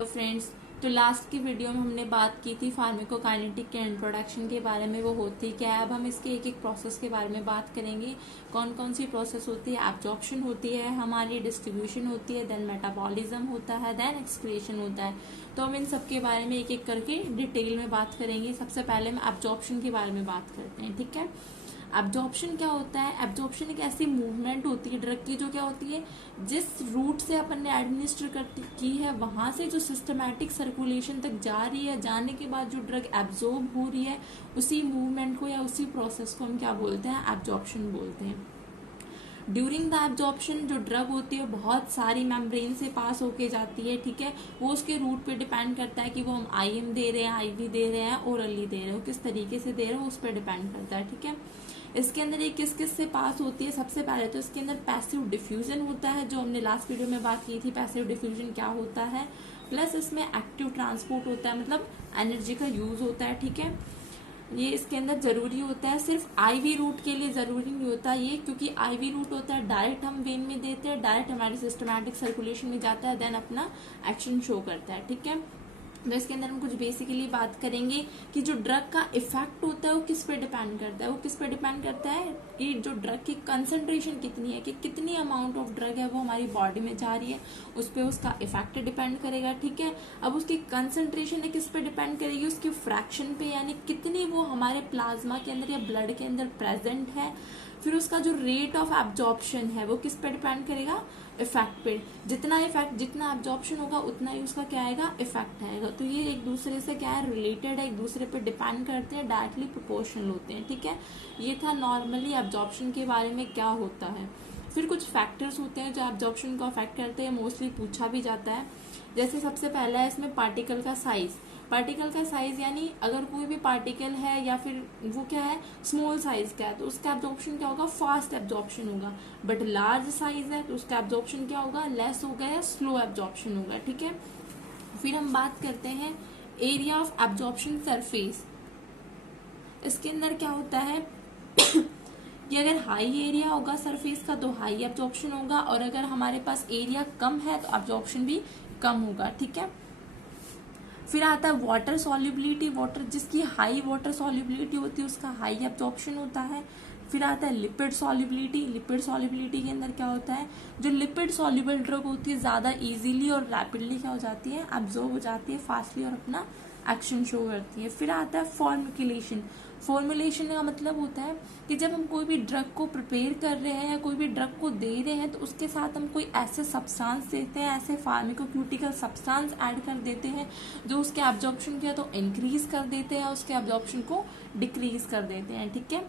तो फ्रेंड्स, तो लास्ट की वीडियो में हमने बात की थी फार्माकोकाइनेटिक के इंट्रोडक्शन के बारे में। वो होती क्या है, अब हम इसके एक एक प्रोसेस के बारे में बात करेंगे। कौन कौन सी प्रोसेस होती है। एब्जॉर्प्शन होती है हमारी, डिस्ट्रीब्यूशन होती है, देन मेटाबॉलिज्म होता है, देन एक्सक्रीशन होता है। तो हम इन सब के बारे में एक एक करके डिटेल में बात करेंगे। सबसे पहले हम एब्जॉर्प्शन के बारे में बात करते हैं, ठीक है। एब्जॉर्प्शन क्या होता है? एब्जॉर्प्शन एक ऐसी मूवमेंट होती है ड्रग की जो क्या होती है, जिस रूट से अपन ने एडमिनिस्टर की है वहां से जो सिस्टमैटिक सर्कुलेशन तक जा रही है, जाने के बाद जो ड्रग एब्जॉर्ब हो रही है, उसी मूवमेंट को या उसी प्रोसेस को हम क्या बोलते हैं? एब्जॉर्प्शन बोलते हैं। ड्यूरिंग द एब्जॉर्प्शन जो ड्रग होती है बहुत सारी मेम्ब्रेन से पास होके जाती है, ठीक है। वो उसके रूट पे डिपेंड करता है कि वो हम आईएम दे रहे हैं, आईवी दे रहे हैं, ओरली दे रहे हो, किस तरीके से दे रहे हो उस पर डिपेंड करता है, ठीक है। इसके अंदर ये किस किस से पास होती है? सबसे पहले तो इसके अंदर पैसिव डिफ्यूजन होता है, जो हमने लास्ट वीडियो में बात की थी। पैसिव डिफ्यूजन क्या होता है? प्लस इसमें एक्टिव ट्रांसपोर्ट होता है, मतलब एनर्जी का यूज होता है, ठीक है। ये इसके अंदर जरूरी होता है, सिर्फ आईवी रूट के लिए जरूरी नहीं होता ये, क्योंकि आईवी रूट होता है डायरेक्ट हम वेन में देते हैं, डायरेक्ट हमारी सिस्टमैटिक सर्कुलेशन में जाता है, देन अपना एक्शन शो करता है, ठीक है। तो इसके अंदर हम कुछ बेसिकली बात करेंगे कि जो ड्रग का इफेक्ट होता है वो किस पे डिपेंड करता है। वो किस पे डिपेंड करता है कि जो ड्रग की कंसंट्रेशन कितनी है, कि कितनी अमाउंट ऑफ ड्रग है वो हमारी बॉडी में जा रही है, उस पर उसका इफेक्ट डिपेंड करेगा, ठीक है। अब उसकी कंसंट्रेशन है किस पे डिपेंड करेगी? उसकी फ्रैक्शन पे, यानी कितनी वो हमारे प्लाज्मा के अंदर या ब्लड के अंदर प्रेजेंट है। फिर उसका जो रेट ऑफ एब्जॉर्प्शन है वो किस पे डिपेंड करेगा? इफेक्ट पे। जितना एब्जॉर्प्शन होगा उतना ही उसका क्या आएगा? इफेक्ट आएगा। तो ये एक दूसरे से क्या है? रिलेटेड है, एक दूसरे पे डिपेंड करते हैं, डायरेक्टली प्रोपोर्शनल होते हैं, ठीक है। ये था नॉर्मली एब्जॉर्प्शन के बारे में क्या होता है। फिर कुछ फैक्टर्स होते हैं जो एब्जॉर्प्शन को अफेक्ट करते हैं, मोस्टली पूछा भी जाता है। जैसे सबसे पहला है इसमें पार्टिकल का साइज। पार्टिकल का साइज यानी अगर कोई भी पार्टिकल है या फिर वो क्या है, स्मॉल साइज का है, तो उसका एब्जॉर्प्शन क्या होगा? फास्ट एब्जॉर्प्शन होगा। बट लार्ज साइज है तो उसका एब्जॉर्प्शन क्या होगा? लेस होगा या स्लो एब्जॉर्प्शन होगा, ठीक है। फिर हम बात करते हैं एरिया ऑफ एब्जॉर्प्शन सरफेस। इसके अंदर क्या होता है कि अगर हाई एरिया होगा सरफेस का तो हाई एब्जॉर्प्शन होगा, और अगर हमारे पास एरिया कम है तो एब्जॉर्प्शन भी कम होगा, ठीक है। फिर आता है वाटर सॉल्युबिलिटी। वाटर जिसकी हाई वाटर सॉल्युबिलिटी होती है उसका हाई एब्जॉर्प्शन होता है। फिर आता है लिपिड सॉल्युबिलिटी। लिपिड सॉल्युबिलिटी के अंदर क्या होता है, जो लिपिड सॉल्युबल ड्रग होती है ज्यादा इजीली और रैपिडली क्या हो जाती है? एब्जॉर्ब हो जाती है फास्टली और अपना एक्शन शो करती है। फिर आता है फॉर्मुलेशन। फॉर्मुलेशन का मतलब होता है कि जब हम कोई भी ड्रग को प्रिपेयर कर रहे हैं या कोई भी ड्रग को दे रहे हैं तो उसके साथ हम कोई ऐसे सब्सटेंस देते हैं, ऐसे फार्माकोक्यूटिकल सब्सटेंस ऐड कर देते हैं जो उसके एब्जॉर्प्शन को तो इंक्रीज कर देते हैं, उसके एब्जॉर्प्शन को डिक्रीज कर देते हैं, ठीक है।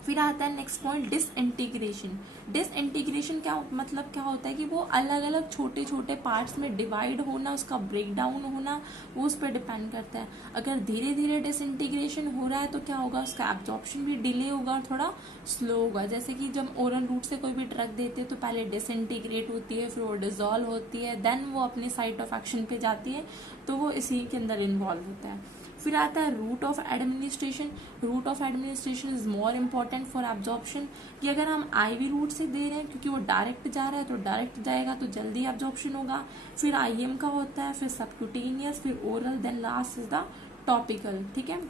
फिर आता है नेक्स्ट पॉइंट, डिसइंटीग्रेशन। डिसइंटीग्रेशन क्या मतलब क्या होता है कि वो अलग अलग छोटे छोटे पार्ट्स में डिवाइड होना, उसका ब्रेक डाउन होना, वो उस पर डिपेंड करता है। अगर धीरे धीरे डिसइंटीग्रेशन हो रहा है तो क्या होगा? उसका एब्जॉर्प्शन भी डिले होगा और थोड़ा स्लो होगा। जैसे कि जब ओरल रूट से कोई भी ड्रग देते हैं तो पहले डिसइंटीग्रेट होती है, फिर वो डिजोल्व होती है, देन वो अपने साइट ऑफ एक्शन पे जाती है, तो वो इसी के अंदर इन्वॉल्व होता है। फिर आता है route of administration. Route of administration is more important for absorption, कि अगर हम आईवी रूट से दे रहे हैं क्योंकि वो डायरेक्ट जा रहा है तो डायरेक्ट जाएगा तो जल्दी एब्जॉर्प्शन होगा। फिर आईएम का होता है, फिर सबक्यूटेनियस, फिर oral, then last is the topical, ठीक है।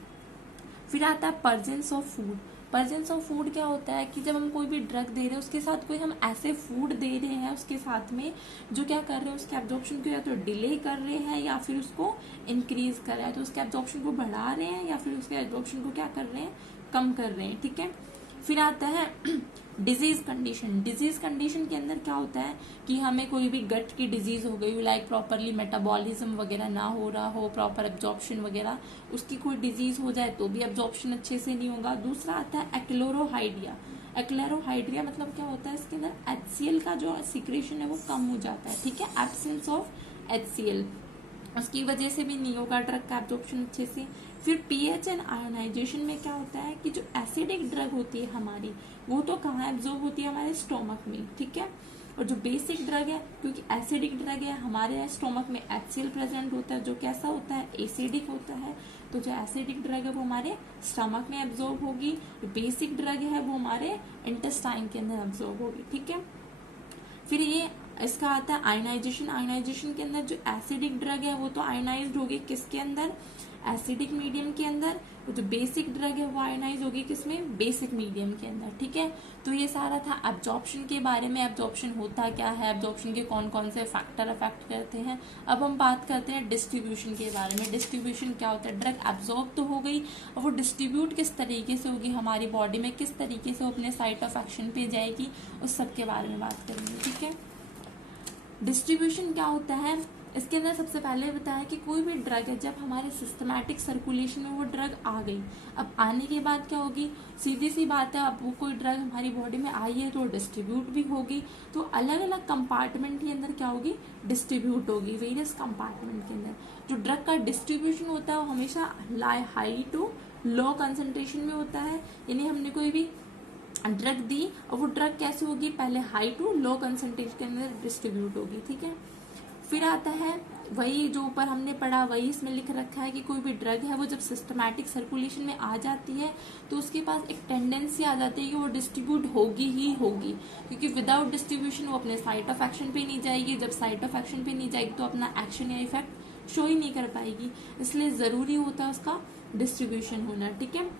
फिर आता है presence of food. Presence of food क्या होता है कि जब हम कोई भी ड्रग दे रहे हैं उसके साथ कोई हम ऐसे फूड दे रहे हैं उसके साथ में जो क्या कर रहे हैं, उसके एब्जॉर्प्शन को या तो डिले कर रहे हैं या फिर उसको इंक्रीज कर रहे हैं, तो उसके एब्जॉर्प्शन को बढ़ा रहे हैं या फिर उसके एब्जॉर्प्शन को क्या कर रहे हैं? कम कर रहे हैं, ठीक है। फिर आता है डिजीज कंडीशन। डिजीज कंडीशन के अंदर क्या होता है कि हमें कोई भी गट की डिजीज हो गई, लाइक प्रॉपरली मेटाबॉलिज्म वगैरह ना हो रहा हो, प्रॉपर एब्जॉर्प्शन वगैरह, उसकी कोई डिजीज हो जाए तो भी एब्जॉर्प्शन अच्छे से नहीं होगा। दूसरा आता है एक्लोरोहाइड्रिया। एक्लेरोहाइड्रिया मतलब क्या होता है, इसके अंदर HCl का जो सिक्रेशन है वो कम हो जाता है, ठीक है, एब्सेंस ऑफ HCl, उसकी वजह से भी नहीं होगा ड्रग का एब्जॉर्प्शन अच्छे से। फिर पीएच एंड आयोनाइजेशन में क्या होता है कि जो एसिडिक ड्रग होती है हमारी वो तो कहाँ एब्जॉर्ब होती है? हमारे स्टोमक में, ठीक है। और जो बेसिक ड्रग है, क्योंकि एसिडिक ड्रग है, हमारे स्टोमक में HCl प्रेजेंट होता है जो कैसा होता है? एसिडिक होता है। तो जो एसिडिक ड्रग है वो हमारे स्टमक में एब्जॉर्ब होगी, जो बेसिक ड्रग है वो हमारे इंटेस्टाइन के अंदर एब्जॉर्ब होगी, ठीक है। फिर ये इसका आता है आयनाइजेशन। आयनाइजेशन के अंदर जो एसिडिक ड्रग है वो तो आयनाइज्ड होगी किसके अंदर, एसिडिक मीडियम के अंदर। जो बेसिक ड्रग है वो आयनाइज होगी किसमें, बेसिक मीडियम के अंदर। ठीक है, तो ये सारा था एब्जॉर्प्शन के बारे में। एब्जॉर्प्शन होता क्या है, एब्जॉर्प्शन के कौन कौन से फैक्टर अफेक्ट करते हैं। अब हम बात करते हैं डिस्ट्रीब्यूशन के बारे में। डिस्ट्रीब्यूशन क्या होता है, ड्रग एब्जॉर्ब तो हो गई, और वो डिस्ट्रीब्यूट किस तरीके से होगी हमारी बॉडी में, किस तरीके से वो अपने साइट ऑफ एक्शन पे जाएगी, उस सब के बारे में बात करेंगे। ठीक है, डिस्ट्रीब्यूशन क्या होता है, इसके अंदर सबसे पहले बताया कि कोई भी ड्रग है जब हमारे सिस्टमैटिक सर्कुलेशन में वो ड्रग आ गई, अब आने के बाद क्या होगी, सीधी सी बात है, अब वो कोई ड्रग हमारी बॉडी में आई है तो डिस्ट्रीब्यूट भी होगी। तो अलग अलग कंपार्टमेंट के अंदर क्या होगी, डिस्ट्रीब्यूट होगी, वेरियस कंपार्टमेंट के अंदर। जो ड्रग का डिस्ट्रीब्यूशन होता है वो हमेशा हाई टू लो कंसंट्रेशन में होता है। यानी हमने कोई भी ड्रग दी और वो ड्रग कैसे होगी, पहले हाई टू लो कंसंट्रेशन के अंदर डिस्ट्रीब्यूट होगी। ठीक है, फिर आता है वही जो ऊपर हमने पढ़ा, वही इसमें लिख रखा है कि कोई भी ड्रग है वो जब सिस्टमैटिक सर्कुलेशन में आ जाती है तो उसके पास एक टेंडेंसी आ जाती है कि वो डिस्ट्रीब्यूट होगी ही होगी, क्योंकि विदाउट डिस्ट्रीब्यूशन वो अपने साइट ऑफ एक्शन पे नहीं जाएगी। जब साइट ऑफ एक्शन पे नहीं जाएगी तो अपना एक्शन या इफेक्ट शो ही नहीं कर पाएगी, इसलिए जरूरी होता है उसका डिस्ट्रीब्यूशन होना। ठीक है,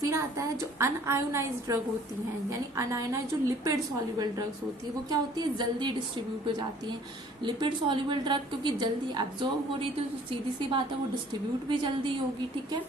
फिर आता है जो अनआयोनाइज्ड ड्रग होती हैं, यानी अनआयोनाइज्ड जो लिपिड सॉल्युबल ड्रग्स होती है, वो क्या होती है, जल्दी डिस्ट्रीब्यूट हो जाती हैं। लिपिड सॉल्युबल ड्रग क्योंकि जल्दी एब्जॉर्ब हो रही थी तो सीधी सी बात है वो डिस्ट्रीब्यूट भी जल्दी होगी। ठीक है,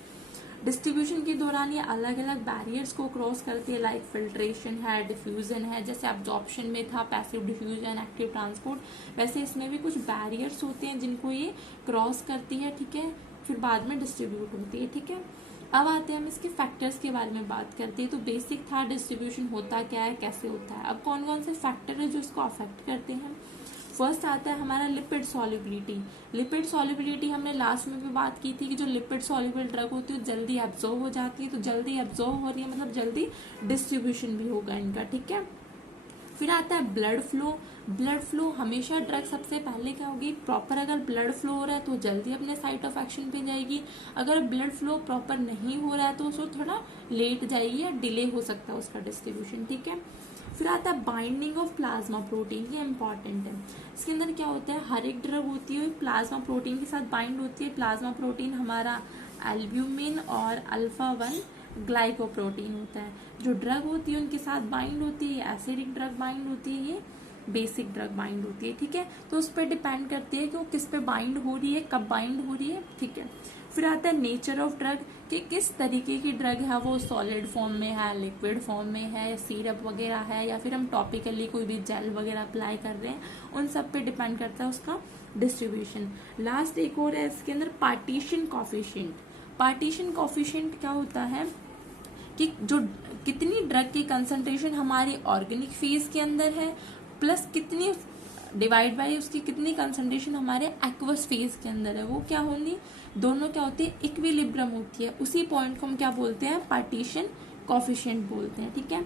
डिस्ट्रीब्यूशन के दौरान ये अलग अलग बैरियर्स को क्रॉस करती है, लाइक फिल्ट्रेशन है, डिफ्यूजन है। जैसे एब्जॉर्प्शन में था पैसिव डिफ्यूजन, एक्टिव ट्रांसपोर्ट, वैसे इसमें भी कुछ बैरियर्स होते हैं जिनको ये क्रॉस करती है। ठीक है, फिर बाद में डिस्ट्रीब्यूट होती है। ठीक है, अब आते हैं हम इसके फैक्टर्स के बारे में बात करते हैं। तो बेसिक था डिस्ट्रीब्यूशन होता क्या है, कैसे होता है। अब कौन कौन से फैक्टर है जो इसको अफेक्ट करते हैं। फर्स्ट आता है हमारा लिपिड सॉल्युबिलिटी। लिपिड सॉल्युबिलिटी हमने लास्ट में भी बात की थी कि जो लिपिड सॉल्युबल ड्रग होती है जल्दी एब्जॉर्ब हो जाती है, तो जल्दी एब्जॉर्ब हो रही है मतलब जल्दी डिस्ट्रीब्यूशन भी होगा इनका। ठीक है, फिर आता है ब्लड फ्लो। ब्लड फ्लो हमेशा ड्रग सबसे पहले क्या होगी, प्रॉपर अगर ब्लड फ्लो हो रहा है तो जल्दी अपने साइट ऑफ एक्शन पे जाएगी। अगर ब्लड फ्लो प्रॉपर नहीं हो रहा है तो उसको थोड़ा लेट जाएगी या डिले हो सकता है उसका डिस्ट्रीब्यूशन। ठीक है, फिर आता है बाइंडिंग ऑफ प्लाज्मा प्रोटीन, ये इंपॉर्टेंट है। इसके अंदर क्या होता है, हर एक ड्रग होती है प्लाज्मा प्रोटीन के साथ बाइंड होती है। प्लाज्मा प्रोटीन हमारा एल्ब्यूमिन और अल्फा 1 ग्लाइकोप्रोटीन होता है। जो ड्रग होती है उनके साथ बाइंड होती है, एसिडिक ड्रग बाइंड होती है, ये बेसिक ड्रग बाइंड होती है। ठीक है, तो उस पर डिपेंड करती है कि वो किस पे बाइंड हो रही है, कब बाइंड हो रही है। ठीक है, फिर आता है नेचर ऑफ ड्रग, कि किस तरीके की ड्रग है, वो सॉलिड फॉर्म में है, लिक्विड फॉर्म में है, सिरप वगैरह है, या फिर हम टॉपिकली कोई भी जेल वगैरह अप्लाई कर रहे हैं, उन सब पे डिपेंड करता है उसका डिस्ट्रीब्यूशन। लास्ट एक और है इसके अंदर पार्टीशन कॉफिशिएंट। पार्टीशन कॉफिशिएंट क्या होता है कि जो कितनी ड्रग की कंसंट्रेशन हमारी ऑर्गेनिक फेज के अंदर है प्लस कितनी डिवाइड बाय उसकी कितनी कंसंट्रेशन हमारे एक्वस फेज के अंदर है, वो क्या होंगी, दोनों क्या होती है, इक्विलिब्रियम होती है। उसी पॉइंट को हम क्या बोलते हैं, पार्टीशन कॉफिशिएंट बोलते हैं। ठीक है,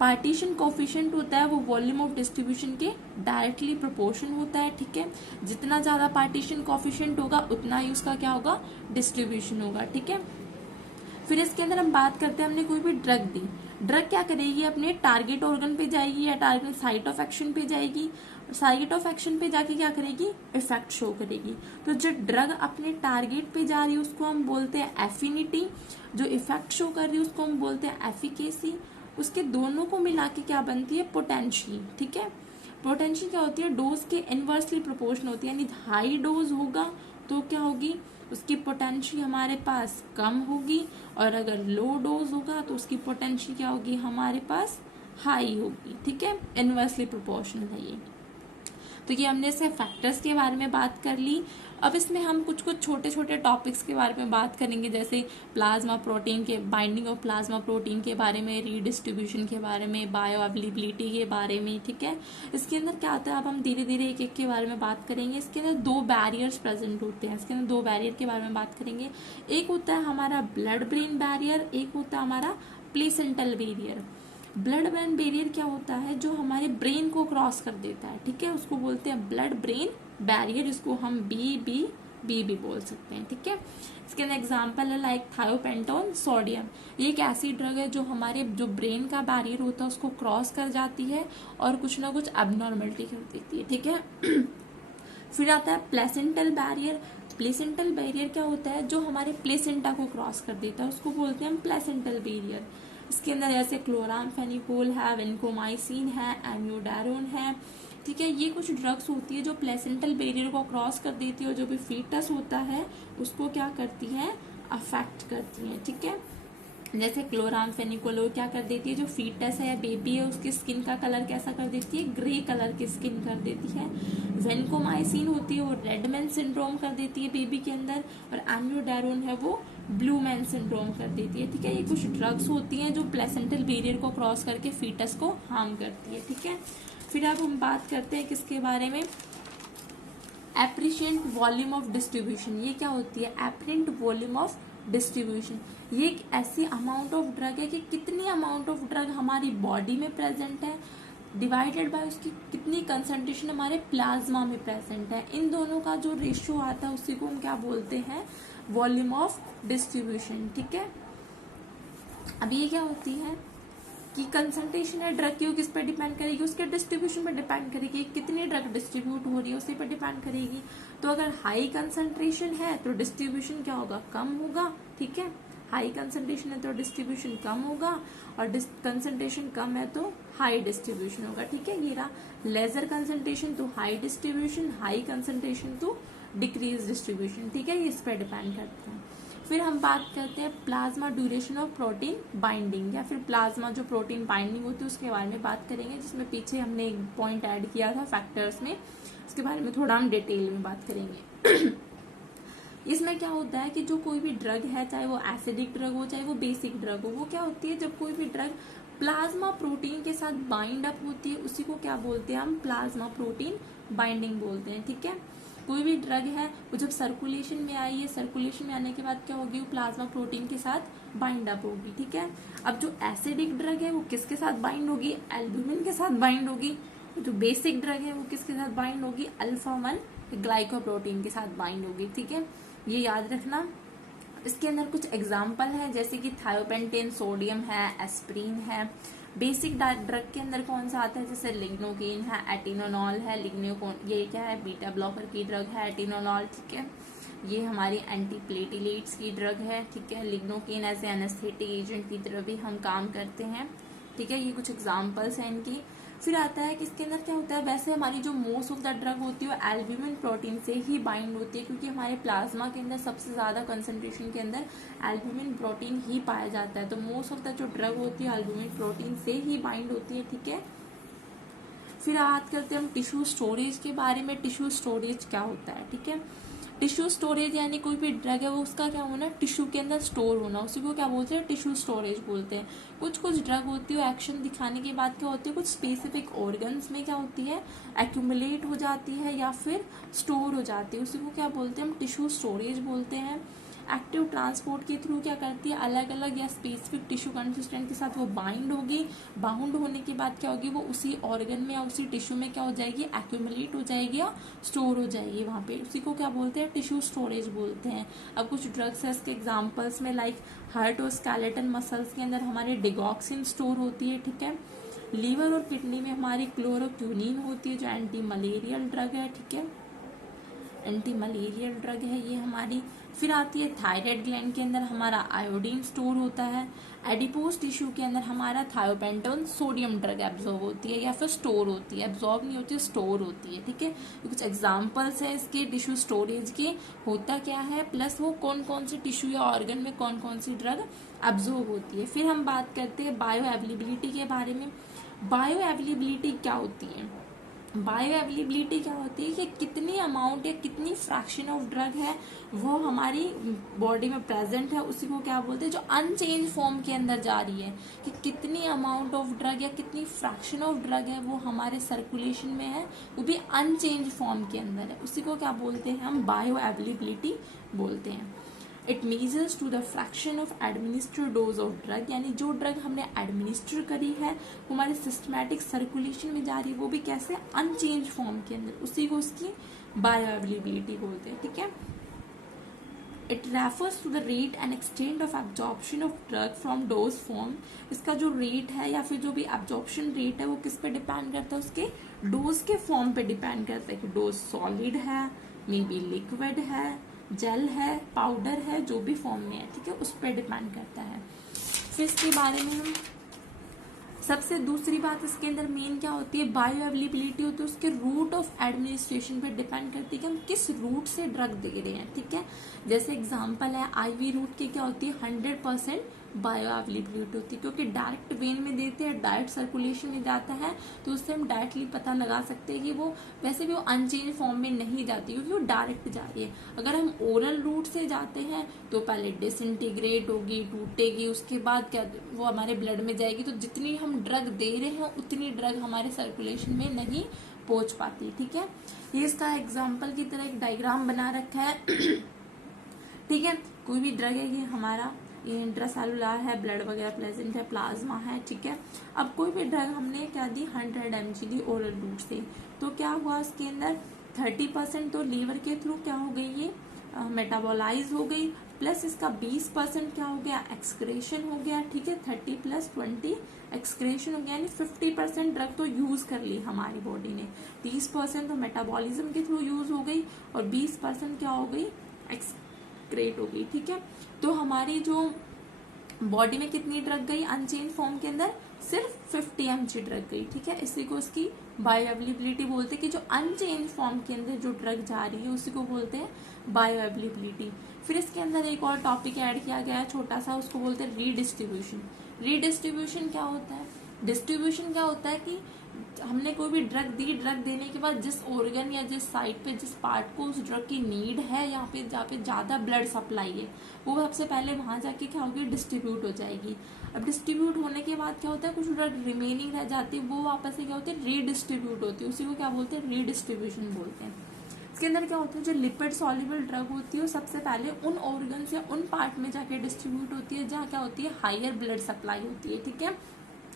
पार्टीशन कॉफिशिएंट होता है वो वॉल्यूम ऑफ डिस्ट्रीब्यूशन के डायरेक्टली प्रोपोर्शन होता है। ठीक है, जितना ज्यादा पार्टीशन कॉफिशिएंट होगा उतना ही उसका क्या होगा, डिस्ट्रीब्यूशन होगा। ठीक है, फिर इसके अंदर हम बात करते हैं, हमने कोई भी ड्रग दी, ड्रग क्या करेगी, अपने टारगेट ऑर्गन पे जाएगी या टारगेट साइट ऑफ एक्शन पे जाएगी, साइट ऑफ एक्शन पे जाके क्या करेगी, इफेक्ट शो करेगी। तो जो ड्रग अपने टारगेट पे जा रही है उसको हम बोलते हैं एफिनिटी, जो इफेक्ट शो कर रही है उसको हम बोलते हैं एफिकेसी। उसके दोनों को मिला के क्या बनती है, पोटेंशियल। ठीक है, पोटेंशियल क्या होती है, डोज के इनवर्सली प्रोपोर्शन होती है, यानी हाई डोज होगा तो क्या होगी, उसकी पोटेंशियल हमारे पास कम होगी, और अगर लो डोज होगा तो उसकी पोटेंशियल क्या होगी, हमारे पास हाई होगी। ठीक है, इनवर्सली प्रोपोर्शनल है ये। तो ये हमने इससे फैक्टर्स के बारे में बात कर ली। अब इसमें हम कुछ कुछ छोटे छोटे टॉपिक्स के बारे में बात करेंगे, जैसे प्लाज्मा प्रोटीन के, बाइंडिंग ऑफ प्लाज्मा प्रोटीन के बारे में, रीडिस्ट्रीब्यूशन के बारे में, बायो अवेलेबिलिटी के बारे में। ठीक है, इसके अंदर क्या आता है, अब हम धीरे धीरे एक एक के बारे में बात करेंगे। इसके अंदर दो बैरियर्स प्रेजेंट होते हैं, इसके अंदर दो बैरियर के बारे में बात करेंगे। एक होता है हमारा ब्लड ब्रेन बैरियर, एक होता है हमारा placental barrier. Blood brain barrier क्या होता है, जो हमारे ब्रेन को क्रॉस कर देता है। ठीक है, उसको बोलते हैं ब्लड ब्रेन बैरियर, इसको हम BBB बी भी बोल सकते हैं, ठीक है। इसके अंदर एग्जाम्पल है लाइक थायोपेंटोन सोडियम। ये एक ऐसी ड्रग है जो हमारे जो ब्रेन का बैरियर होता है उसको क्रॉस कर जाती है और कुछ ना कुछ एबनॉर्मलिटी कर देती है, ठीक है। फिर आता है प्लेसेंटल बैरियर। प्लेसेंटल बैरियर क्या होता है, जो हमारे प्लेसेंटा को क्रॉस कर देता है उसको बोलते हैं हम प्लेसेंटल बैरियर। इसके अंदर जैसे क्लोरामफेनिकोल है, वेंकोमाइसिन है, एम्योडारोन है, ठीक है। ये कुछ ड्रग्स होती है जो प्लेसेंटल बैरियर को क्रॉस कर देती है और जो भी फीटस होता है उसको क्या करती है, अफेक्ट करती है, ठीक है। जैसे क्लोरामफेनिकोल क्या कर देती है, जो फीटस है या बेबी है उसकी स्किन का कलर कैसा कर देती है, ग्रे कलर की स्किन कर देती है। वेंकोमाइसिन होती है वो रेड मैन सिंड्रोम कर देती है बेबी के अंदर, और एम्योडारोन है वो ब्लू मैन सिंड्रोम कर देती है, ठीक है। ये कुछ ड्रग्स होती हैं जो प्लेसेंटल बैरियर को क्रॉस करके फीटस को हार्म करती है, ठीक है। फिर अब हम बात करते हैं किसके बारे में, एप्रिशिएंट वॉल्यूम ऑफ डिस्ट्रीब्यूशन। ये क्या होती है, एपरेंट वॉल्यूम ऑफ डिस्ट्रीब्यूशन। ये एक ऐसी अमाउंट ऑफ ड्रग है कि कितनी अमाउंट ऑफ ड्रग हमारी बॉडी में प्रेजेंट है डिवाइडेड बाय उसकी कितनी कंसंट्रेशन हमारे प्लाज्मा में प्रेजेंट है। इन दोनों का जो रेशियो आता है उसी को हम क्या बोलते हैं, वॉल्यूम ऑफ डिस्ट्रीब्यूशन, ठीक है। अब ये क्या होती है कि कंसंट्रेशन है ड्रग की, वो किस पर डिपेंड करेगी, उसके डिस्ट्रीब्यूशन पर डिपेंड करेगी, कितनी ड्रग डिस्ट्रीब्यूट हो रही है उसी पर डिपेंड करेगी। तो अगर हाई कंसंट्रेशन है तो डिस्ट्रीब्यूशन क्या होगा, कम होगा, ठीक है। हाई कंसंट्रेशन है तो डिस्ट्रीब्यूशन कम होगा, और कंसंट्रेशन कम है तो हाई डिस्ट्रीब्यूशन होगा, ठीक है। ये रहा लेजर कंसंट्रेशन तो हाई डिस्ट्रीब्यूशन, हाई कंसंट्रेशन तो डिक्रीज डिस्ट्रीब्यूशन, ठीक है। ये इस पर डिपेंड करते हैं। फिर हम बात करते हैं plasma duration of protein binding, या फिर प्लाज्मा जो प्रोटीन बाइंडिंग होती है उसके बारे में बात करेंगे, जिसमें पीछे हमने एक पॉइंट ऐड किया था फैक्टर्स में, उसके बारे में थोड़ा हम डिटेल में बात करेंगे। इसमें क्या होता है कि जो कोई भी ड्रग है, चाहे वो एसिडिक ड्रग हो चाहे वो बेसिक ड्रग हो, वो क्या होती है, जब कोई भी ड्रग प्लाज्मा प्रोटीन के साथ बाइंड अप होती है उसी को क्या बोलते हैं हम, प्लाज्मा प्रोटीन बाइंडिंग बोलते हैं, ठीक है। कोई भी ड्रग है वो जब सर्कुलेशन में आई है, सर्कुलेशन में आने के बाद क्या होगी, वो प्लाज्मा प्रोटीन के साथ बाइंड अप होगी, ठीक है। अब जो एसिडिक ड्रग है वो किसके साथ बाइंड होगी, एल्ब्यूमिन के साथ बाइंड होगी। जो बेसिक ड्रग है वो किसके साथ बाइंड होगी, अल्फा 1 ग्लाइकोप्रोटीन के साथ बाइंड होगी, ठीक है। ये याद रखना। इसके अंदर कुछ एग्जाम्पल है जैसे कि थायोपेंटेन सोडियम है, एस्प्रीन है। बेसिक ड्रग के अंदर कौन सा आता है, जैसे लिग्नोकेन है, एटिनोनॉल है, ये क्या है, बीटा ब्लॉकर की ड्रग है एटिनोनॉल, ठीक है। ये हमारी एंटीप्लेटिलेट्स की ड्रग है, ठीक है। Lignocaine as a anaesthetic agent की तरह भी हम काम करते हैं, ठीक है। ये कुछ एग्जाम्पल्स हैं इनकी। फिर आता है कि इसके अंदर क्या होता है, वैसे हमारी जो मोस्ट ऑफ द ड्रग होती है वो एल्ब्यूमिन प्रोटीन से ही बाइंड होती है, क्योंकि हमारे प्लाज्मा के अंदर सबसे ज्यादा कंसंट्रेशन के अंदर एल्ब्यूमिन प्रोटीन ही पाया जाता है। तो मोस्ट ऑफ द जो ड्रग होती है एल्ब्यूमिन प्रोटीन से ही बाइंड होती है, ठीक है। फिर बात करते हैं हम टिश्यू स्टोरेज के बारे में। टिश्यू स्टोरेज क्या होता है, ठीक है। टिश्यू स्टोरेज यानी कोई भी ड्रग है वो उसका क्या होना, टिश्यू के अंदर स्टोर होना, उसी को क्या बोलते हैं, टिश्यू स्टोरेज बोलते हैं। कुछ कुछ ड्रग होती है एक्शन दिखाने के बाद क्या होती है, कुछ स्पेसिफिक ऑर्गन्स में क्या होती है, एक्यूमुलेट हो जाती है या फिर स्टोर हो जाती है, उसी को क्या बोलते हैं हम, टिश्यू स्टोरेज बोलते हैं। एक्टिव ट्रांसपोर्ट के थ्रू क्या करती है, अलग अलग या स्पेसिफिक टिश्यू कंसिस्टेंट के साथ वो बाइंड होगी। बाउंड होने के बाद क्या होगी, वो उसी ऑर्गन में या उसी टिश्यू में क्या हो जाएगी, एक्यूमुलेट हो जाएगी या स्टोर हो जाएगी वहां पे, उसी को क्या बोलते हैं, टिश्यू स्टोरेज बोलते हैं। अब कुछ ड्रग्स है इसके एग्जाम्पल्स में लाइक हार्ट और स्केलेटन मसल्स के अंदर हमारे डिगॉक्सिन स्टोर होती है, ठीक है। लीवर और किडनी में हमारी क्लोरोक्यूनिन होती है जो एंटी मलेरियल ड्रग है, ठीक है, एंटी मलेरियल ड्रग है ये हमारी। फिर आती है थायराइड ग्लैंड के अंदर हमारा आयोडीन स्टोर होता है। एडिपोज टिश्यू के अंदर हमारा थायोपेंटोन सोडियम ड्रग एब्जॉर्ब होती है या फिर स्टोर होती है, एब्जॉर्ब नहीं होती है, स्टोर होती है, ठीक है। कुछ एग्जांपल्स है इसके टिश्यू स्टोरेज के, होता क्या है, प्लस वो कौन कौन से टिश्यू या ऑर्गन में कौन कौन सी ड्रग एब्जॉर्ब होती है। फिर हम बात करते हैं बायो अवेलेबिलिटी के बारे में। बायो अवेलेबिलिटी क्या होती है, बायो अवेलेबिलिटी क्या होती है कि कितनी अमाउंट या कितनी फ्रैक्शन ऑफ ड्रग है वो हमारी बॉडी में प्रेजेंट है, उसी को क्या बोलते हैं, जो अनचेंज फॉर्म के अंदर जा रही है, कि कितनी अमाउंट ऑफ ड्रग या कितनी फ्रैक्शन ऑफ ड्रग है वो हमारे सर्कुलेशन में है, वो भी अनचेंज फॉर्म के अंदर है, उसी को क्या बोलते हैं हम, बायो अवेलेबिलिटी बोलते हैं। It measures to the fraction of administered dose of drug, यानी जो ड्रग हमने एडमिनिस्टर करी है वो हमारे सिस्टमैटिक सर्कुलेशन में जा रही है, वो भी कैसे, अनचेंज फॉर्म के अंदर, उसी को उसकी बायो अवेलेबिलिटी बोलते हैं, ठीक है। It refers to the rate and extent of absorption of drug from dose form. इसका जो रेट है या फिर जो भी एब्जॉर्प्शन रेट है वो किस पे डिपेंड करता है, उसके डोज के फॉर्म पे डिपेंड करता है कि डोज सॉलिड है, मे बी लिक्विड है, जेल है, पाउडर है, जो भी फॉर्म में है, ठीक है, उस पर डिपेंड करता है। फिर इसके बारे में हम सबसे दूसरी बात इसके अंदर मेन क्या होती है, बायो अवेलेबिलिटी होती है, उसके रूट ऑफ एडमिनिस्ट्रेशन पे डिपेंड करती है कि हम किस रूट से ड्रग दे रहे हैं, ठीक है। जैसे एग्जांपल है आईवी रूट की क्या होती है, 100% बायो अवेलेबिलिटी होती है, क्योंकि डायरेक्ट वेन में देते हैं, डायरेक्ट सर्कुलेशन में जाता है, तो उससे हम डायरेक्टली पता लगा सकते हैं कि वो वैसे भी वो अनचेंज फॉर्म में नहीं जाती, क्योंकि वो डायरेक्ट जा रही है। अगर हम ओरल रूट से जाते हैं तो पहले डिसइंटीग्रेट होगी, टूटेगी, उसके बाद क्या वो हमारे ब्लड में जाएगी, तो जितनी हम ड्रग दे रहे हैं उतनी ड्रग हमारे सर्कुलेशन में नहीं पहुंच पाती, ठीक है। ये इसका एग्जाम्पल की तरह एक डायग्राम बना रखा है ठीक है। कोई भी ड्रग है, ये हमारा ये इंट्रासेलुलर है, ब्लड वगैरह प्रेजेंट है, प्लाज्मा है, ठीक है। अब कोई भी ड्रग हमने क्या दी, 100 mg दी ओरल रूट से, तो क्या हुआ उसके अंदर 30% तो लीवर के थ्रू क्या हो गई, ये मेटाबोलाइज हो गई, प्लस इसका 20% क्या हो गया, एक्सक्रेशन हो गया, ठीक है। 30 + 20 एक्सक्रेशन हो गया, यानी 50% ड्रग तो यूज कर ली हमारी बॉडी ने, 30% तो मेटाबॉलिज्म के थ्रू यूज हो गई और 20% क्या हो गई, एक्सक्रेट हो गई, ठीक है। तो हमारी जो बॉडी में कितनी ड्रग गई अनचेंज फॉर्म के अंदर, सिर्फ 50 mg ड्रग गई, ठीक है। इसी को उसकी बायो अवेलेबिलिटी बोलते हैं कि जो अनचेंज फॉर्म के अंदर जो ड्रग जा रही है उसी को बोलते हैं बायो अवेलेबिलिटी। फिर इसके अंदर एक और टॉपिक ऐड किया गया है छोटा सा, उसको बोलते हैं रीडिस्ट्रीब्यूशन। रीडिस्ट्रीब्यूशन क्या होता है, डिस्ट्रीब्यूशन क्या होता है कि हमने कोई भी ड्रग दी, ड्रग देने के बाद जिस ऑर्गन या जिस साइट पे जिस पार्ट को उस ड्रग की नीड है, यहाँ पे जहाँ पे ज्यादा ब्लड सप्लाई है, वो सबसे पहले वहां जाके क्या होगी, डिस्ट्रीब्यूट हो जाएगी। अब डिस्ट्रीब्यूट होने के बाद क्या होता है, कुछ ड्रग रिमेनिंग रह जाती है, वो वापस से क्या होती है, रीडिस्ट्रीब्यूट होती है, उसी को क्या बोलते हैं, रीडिस्ट्रीब्यूशन बोलते हैं। इसके अंदर क्या होता है, जो लिपिड सॉल्युबल ड्रग होती है वो सबसे पहले उन ऑर्गन या उन पार्ट में जाके डिस्ट्रीब्यूट होती है जहाँ क्या होती है, हायर ब्लड सप्लाई होती है, ठीक है।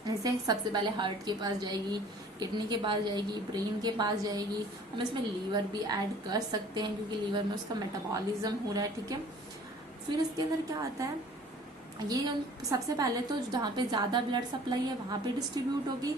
जैसे सबसे पहले हार्ट के पास जाएगी, किडनी के पास जाएगी, ब्रेन के पास जाएगी, हम इसमें लीवर भी ऐड कर सकते हैं क्योंकि लीवर में उसका मेटाबॉलिज्म हो रहा है, ठीक है। फिर इसके अंदर क्या आता है, ये सबसे पहले तो जहाँ पे ज्यादा ब्लड सप्लाई है वहां पे डिस्ट्रीब्यूट होगी,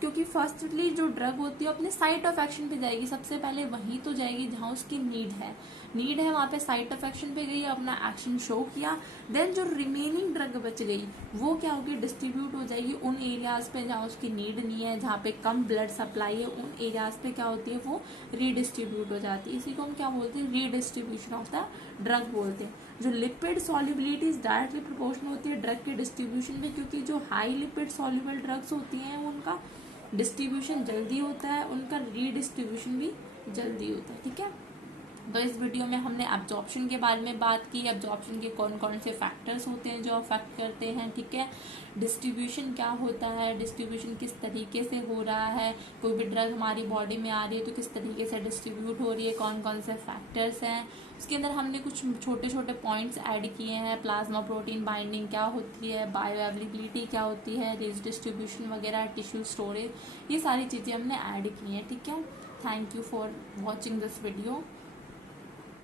क्योंकि फर्स्टली जो ड्रग होती है अपने साइट ऑफ एक्शन पे जाएगी, सबसे पहले वहीं तो जाएगी जहाँ उसकी नीड है वहां पे साइट ऑफ एक्शन पे गई, अपना एक्शन शो किया, देन जो रिमेनिंग ड्रग बच गई वो क्या होगी, डिस्ट्रीब्यूट हो जाएगी उन एरियाज पे जहाँ उसकी नीड नहीं है, जहाँ पे कम ब्लड सप्लाई है, उन एरियाज पे क्या होती है, वो रीडिस्ट्रीब्यूट हो जाती है। इसी को हम क्या बोलते हैं, रीडिस्ट्रीब्यूशन ऑफ द ड्रग बोलते हैं। जो लिपिड सॉल्युबिलिटी डायरेक्टली प्रोपोर्शनल होती है ड्रग के डिस्ट्रीब्यूशन में, क्योंकि जो हाई लिपिड सॉल्युबल ड्रग्स होती हैं उनका डिस्ट्रीब्यूशन जल्दी होता है, उनका रीडिस्ट्रीब्यूशन भी जल्दी होता है, ठीक है। तो इस वीडियो में हमने एब्जॉर्प्शन के बारे में बात की, एब्जॉर्प्शन के कौन कौन से फैक्टर्स होते हैं जो अफेक्ट करते हैं, ठीक है। डिस्ट्रीब्यूशन क्या होता है, डिस्ट्रीब्यूशन किस तरीके से हो रहा है, कोई भी ड्रग हमारी बॉडी में आ रही है तो किस तरीके से डिस्ट्रीब्यूट हो रही है, कौन कौन से फैक्टर्स हैं। उसके अंदर हमने कुछ छोटे छोटे पॉइंट्स ऐड किए हैं, प्लाज्मा प्रोटीन बाइंडिंग क्या होती है, बायो अवेलेबिलिटी क्या होती है, रेज डिस्ट्रीब्यूशन वगैरह, टिश्यू स्टोरेज, ये सारी चीज़ें हमने ऐड की हैं, ठीक है। Thank you for watching this video.